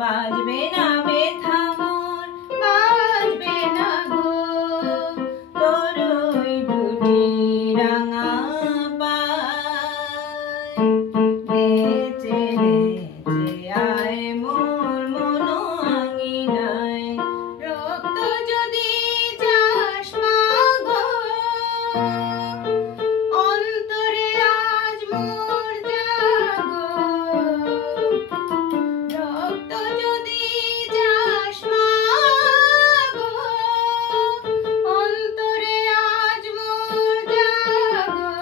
বাজবে না বেথা মোর, বাজবে না গো তোর ওই দুটি রাঙা পায়। নেচে নেচে আয় মোর মন আঙিনায়, রক্ত যদি চাস মাগো অন্তরে আজ মোর জাগো। রক্ত যদি চাস মাগো অন্তরে আজ মোর জাগো।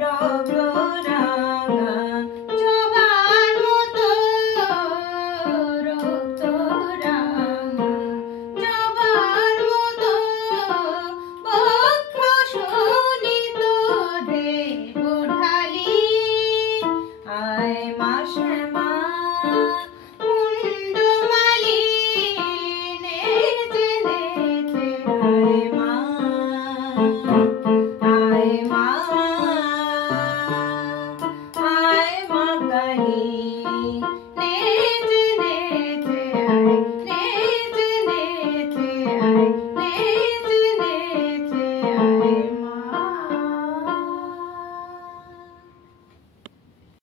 রক্ত রাঙা জবার মতো, রক্ত রাঙা জবার মতো বক্ষ শোণিত দেব ঢালি। আয় মা শ্যামা মুন্ডমালি, নেচে নেচে আয় মা।